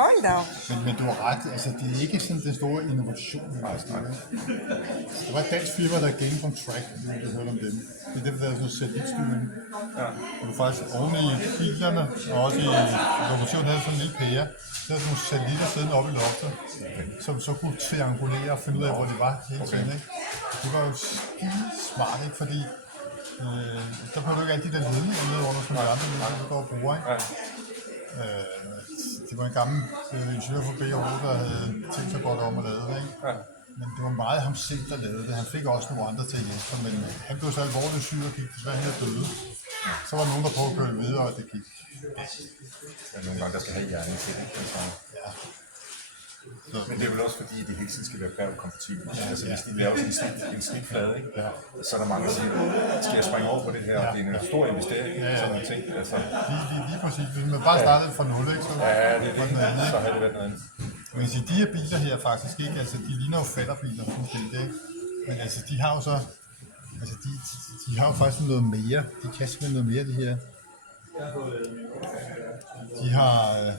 Hold da op. Men du har ret, altså det er ikke sådan den store innovation. Der var et dansk firma, der Game on Track, du hørte om dem. Det er dem, der er sådan satellitstyring. Ja. Og du faktisk oven i bilerne, og også i lokomotionen havde sådan en lille pære. Der er sådan nogle satellitter siddende oppe i loftet, som så kunne triangulere og finde ud af, hvor de var hele tiden. Ikke? Det var jo smart, ikke? Fordi der behøver du ikke alle de der ledninger nede under, som de andre ledninger, der går og bruger. Ikke? Det var en gammel ingeniør fra BO, der havde tænkt sig godt om at lave det. Ikke? Ja. Men det var meget ham selv, der lavede det. Han fik også nogle andre til at hjælpe, men han blev så alvorligt syg og gik desværre hen og døde. Så var der nogen, der prøvede at køre det videre, og det gik. Der er nogle gange, der skal have hjernen til det. Ja. Men det er vel også fordi, at det hele tiden skal være færdigkompatibelt. Ja, altså hvis de laver sådan en snitflade, ikke? Ja. Så er der mange, der siger, skal jeg springe over på det her? Ja. Det er en stor investering, sådan nogle ting. Altså. Lige præcis. Hvis man bare startede fra 0, ikke? Så ja, det er det. Så har det været noget andet. Men de her biler her faktisk ikke, altså de ligner jo fatterbiler, ikke? Men altså de har jo så, altså de har jo faktisk noget mere, de kan simpelthen noget mere, de her. De har